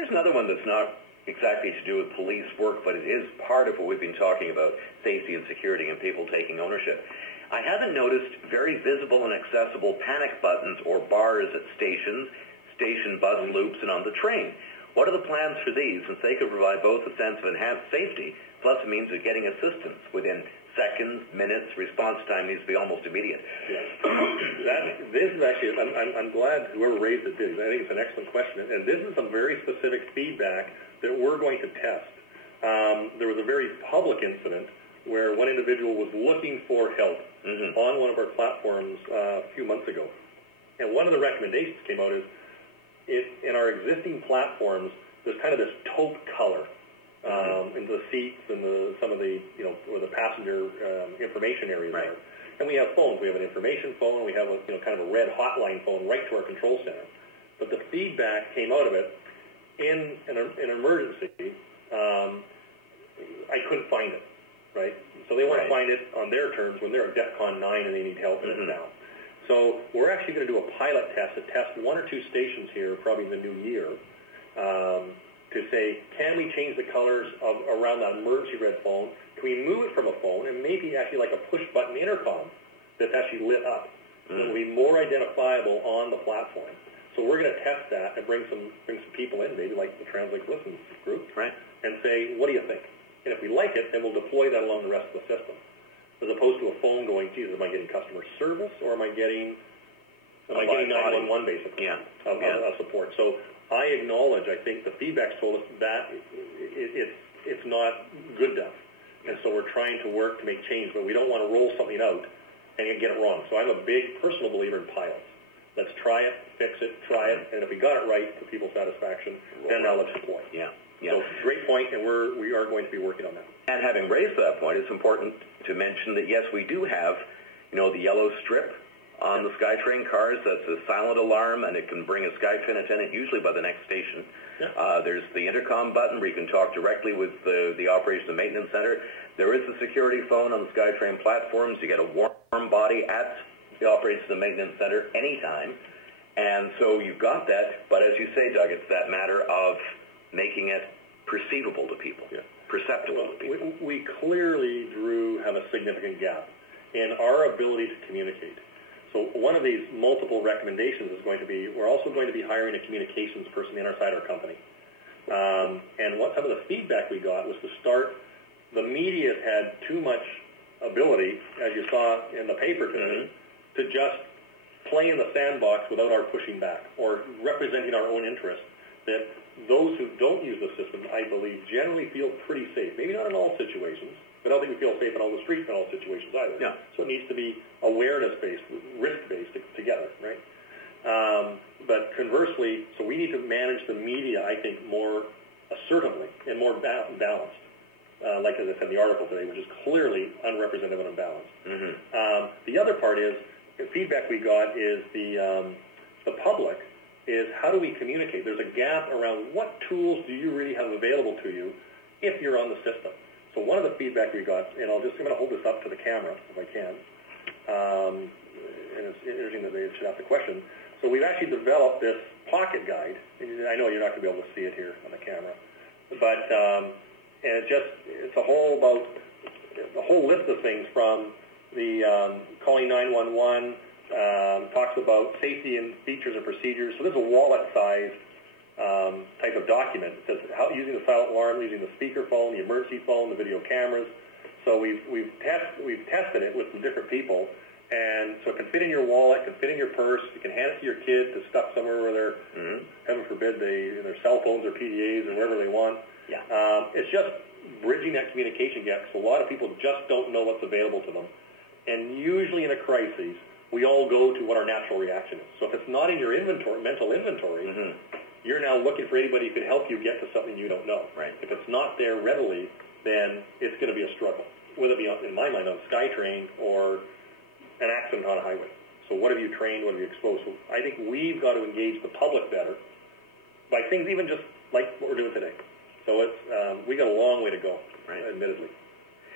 Here's another one that's not exactly to do with police work, but it is part of what we've been talking about, safety and security and people taking ownership. I haven't noticed very visible and accessible panic buttons or bars at stations, station bus loops, and on the train. What are the plans for these, since they could provide both a sense of enhanced safety plus a means of getting assistance within seconds, minutes? Response time needs to be almost immediate. This is actually, I'm glad whoever raised it did. I think it's an excellent question, and this is some very specific feedback that we're going to test. There was a very public incident where one individual was looking for help on one of our platforms a few months ago. And one of the recommendations came out is, in our existing platforms, there's kind of this taupe color in the seats and some of the, where the passenger information areas are. And we have phones. We have an information phone. We have a, kind of a red hotline phone right to our control center. But the feedback came out of it, in an emergency, I couldn't find it, right? So they want to find it on their terms when they're at DEFCON 9 and they need help in it now. So we're actually going to do a pilot test to test 1 or 2 stations here, probably in the new year, to say, can we change the colors around that emergency red phone? Can we move it from a phone and maybe actually like a push-button intercom that's actually lit up? So it will be more identifiable on the platform. So we're going to test that and bring some people in, maybe like the Translate Listen group, and say, what do you think? And if we like it, then we'll deploy that along the rest of the system, as opposed to a phone going, geez, am I getting customer service or am I getting 911 basically of support? So I acknowledge, I think the feedback's told us that it's not good enough. And so we're trying to work to make change, but we don't want to roll something out and get it wrong. So I'm a big personal believer in pilots. Let's try it, fix it, try it, and if we got it right to people's satisfaction, then now let's deploy. So great point, and we are going to be working on that. And having raised that point, it's important to mention that, yes, we do have, the yellow strip on the SkyTrain cars. That's a silent alarm, and it can bring a SkyTrain attendant usually by the next station. There's the intercom button where you can talk directly with the operations and maintenance center. There is a security phone on the SkyTrain platforms. You get a warm body at the operations and maintenance center anytime. And so you've got that, but as you say, Doug, it's that matter of making it perceivable to people, perceptible to people. We clearly, Drew, have a significant gap in our ability to communicate. So one of these multiple recommendations is going to be, we're also going to be hiring a communications person inside our company. And what some of the feedback we got was to start, the media had too much ability, as you saw in the paper today, to just play in the sandbox without our pushing back or representing our own interests. That those who don't use the system, I believe, generally feel pretty safe. Maybe not in all situations, but I don't think we feel safe in all the streets in all situations either. So it needs to be awareness-based, risk-based together, right? But conversely, so we need to manage the media, I think, more assertively and more balanced. Like as I said in the article today, which is clearly unrepresentative and unbalanced. The other part is, the feedback we got is the public is how do we communicate? There's a gap around what tools do you really have available to you if you're on the system. So one of the feedback we got, and I'm going to hold this up to the camera if I can, and it's interesting that they should ask the question. So we've actually developed this pocket guide. I know you're not going to be able to see it here on the camera, but and it's a whole list of things from the calling 911. Talks about safety and features and procedures. So this is a wallet-sized type of document. It says how using the silent alarm, using the speakerphone, the emergency phone, the video cameras. So we've tested it with some different people, and so it can fit in your wallet, can fit in your purse. You can hand it to your kid to stuff somewhere where they're, heaven forbid, their cell phones or PDAs or wherever they want. It's just bridging that communication gap. So a lot of people just don't know what's available to them, and usually in a crisis, we all go to what our natural reaction is. So if it's not in your mental inventory, you're now looking for anybody who can help you get to something you don't know. If it's not there readily, then it's going to be a struggle, whether it be, in my mind, on SkyTrain or an accident on a highway. So what have you trained, what have you exposed? So I think we've got to engage the public better by things even just like what we're doing today. So it's we got a long way to go, admittedly.